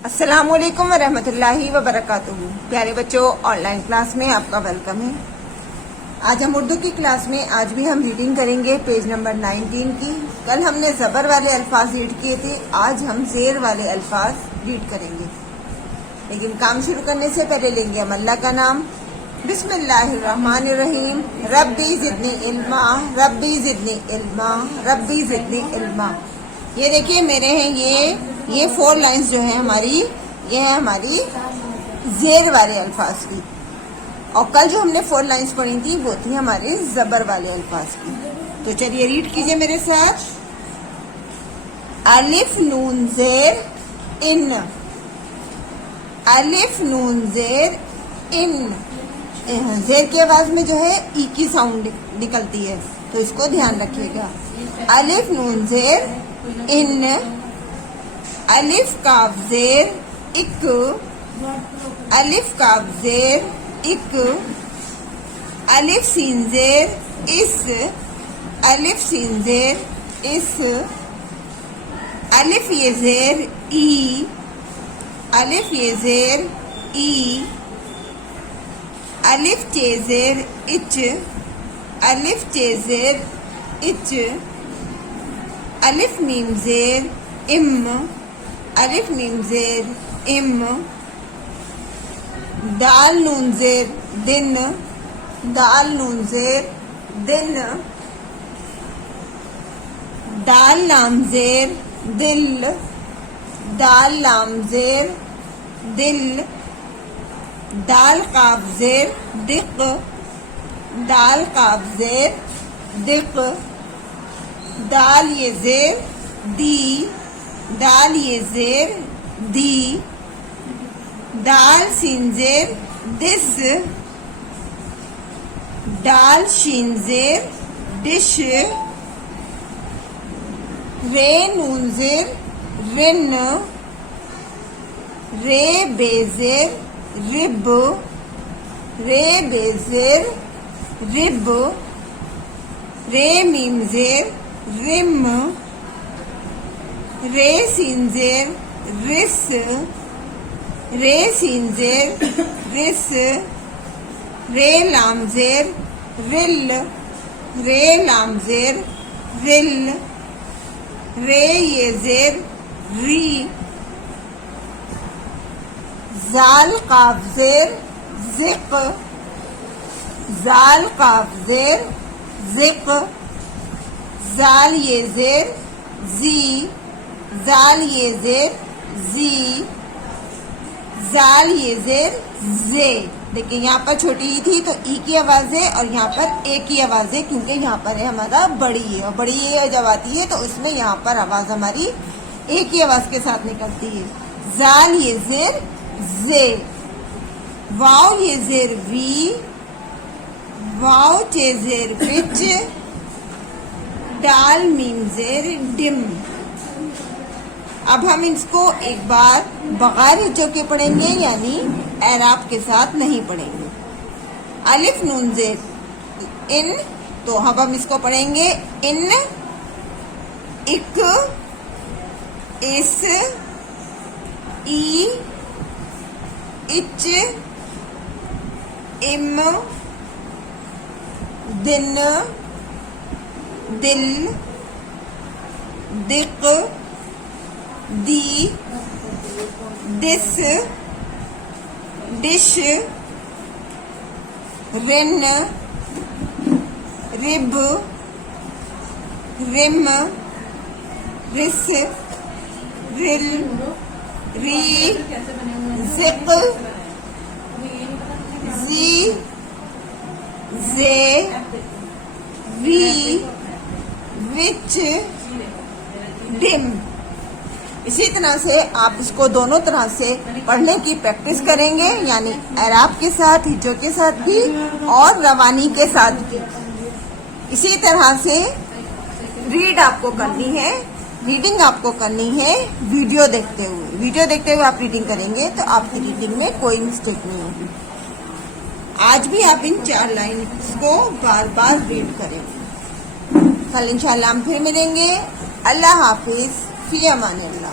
अस्सलामुअलैकुम वरहमतुल्लाहि वबरकातुहू। प्यारे बच्चों, ऑनलाइन क्लास में आपका वेलकम है। आज हम उर्दू की क्लास में आज भी हम रीडिंग करेंगे पेज नंबर 19 की। कल हमने ज़बर वाले अल्फाज रीड किए थे, आज हम ज़ेर वाले अल्फाज रीड करेंगे। लेकिन काम शुरू करने से पहले लेंगे हम अल्लाह का नाम। बिस्मिल्लाहिर्रहमानिर्रहीम। रब्बी ज़िदनी इल्मा, रब्बी ज़िदनी इल्मा, रब्बी ज़िदनी इल्मा। ये देखिए मेरे हैं ये 4 लाइंस जो है हमारी, ये है हमारी ज़ेर वाले अल्फाज की। और कल जो हमने 4 लाइंस पढ़ी थी वो थी हमारे ज़बर वाले अल्फाज की। तो चलिए रीड कीजिए मेरे साथ। अलिफ नून ज़ेर इन, अलिफ नून ज़ेर इन। ज़ेर की आवाज में जो है ई की साउंड निकलती है, तो इसको ध्यान रखिएगा। अलिफ नून ज़ेर इन, अलिफ काफ ज़ेर इक, अलिफ काफ ज़ेर इक, अलिफ सीन ज़ेर इस, अलिफ सीन ज़ेर इस, अलिफ ये ज़ेर ई, अलिफ ये ज़ेर ई, अलिफ चे ज़ेर इच, अलिफ चे ज़ेर इच, अलिफ मीम ज़ेर इम, अलिफ मीम ज़ेर इम, दाल नून ज़ेर दिन, दाल नून ज़ेर दिन, दाल लाम ज़ेर दिल, दाल लाम ज़ेर दिल, दाल काफ ज़ेर दिक, दाल काफ ज़ेर दिक, दाल ये ज़ेर दी, दाल ये ज़ेर दी, दाल सीन ज़ेर दिस, दाल शीन ज़ेर डिश, रे नून ज़ेर रिन, रे बेज़ेर रिब, रे बेज़ेर रिब, रे मीम ज़ेर रिम, रे सीन ज़ेर रिस, रे सीन ज़ेर रिस, रे लाम ज़ेर रिल, रे लाम ज़ेर रिल, रे ये ज़ेर री, ज़ाल काफ ज़ेर ज़िक, ज़ाल काफ ज़ेर ज़िक, ज़ाल ये ज़ेर ज़ी, ज़ाल ये ज़ेर ज़ी, ज़ाल ये ज़ेर ज़े। देखिए यहाँ पर छोटी ई थी तो ई की आवाज़ है और यहाँ पर ए की आवाज़ है, क्योंकि यहाँ पर है हमारा बड़ी ए, और बड़ी ए जब आती है तो उसमें यहाँ पर आवाज़ हमारी ए की आवाज़ के साथ निकलती है। ज़ाल ये ज़ेर ज़े, वाव ये ज़ेर वी, वाव चे ज़ेर विच, डाल मीम ज़ेर डिम। अब हम इसको एक बार बगैर हिज्जों के पढ़ेंगे, यानी एराब के साथ नहीं पढ़ेंगे। अलिफ नून ज़ेर इन, तो अब हम इसको पढ़ेंगे इन, इक, इस, ई, इच, इम, दिन, दिल, दिक, दी, दिस, डिश, रिन, रिब, रिम, रिस, रिल, री, ज़िक, ज़ी, ज़े, वी, विच, डिम। इसी तरह से आप इसको दोनों तरह से पढ़ने की प्रैक्टिस करेंगे, यानी एराब के साथ, हिज्जों के साथ भी और रवानी के साथ भी। इसी तरह से रीड आपको करनी है, रीडिंग आपको करनी है वीडियो देखते हुए। वीडियो देखते हुए आप रीडिंग करेंगे तो आपकी रीडिंग में कोई मिस्टेक नहीं होगी। आज भी आप इन 4 लाइन्स को बार बार रीड करें। कल इंशाल्लाह हम फिर मिलेंगे। अल्लाह हाफिज, फी अमानिल्लाह।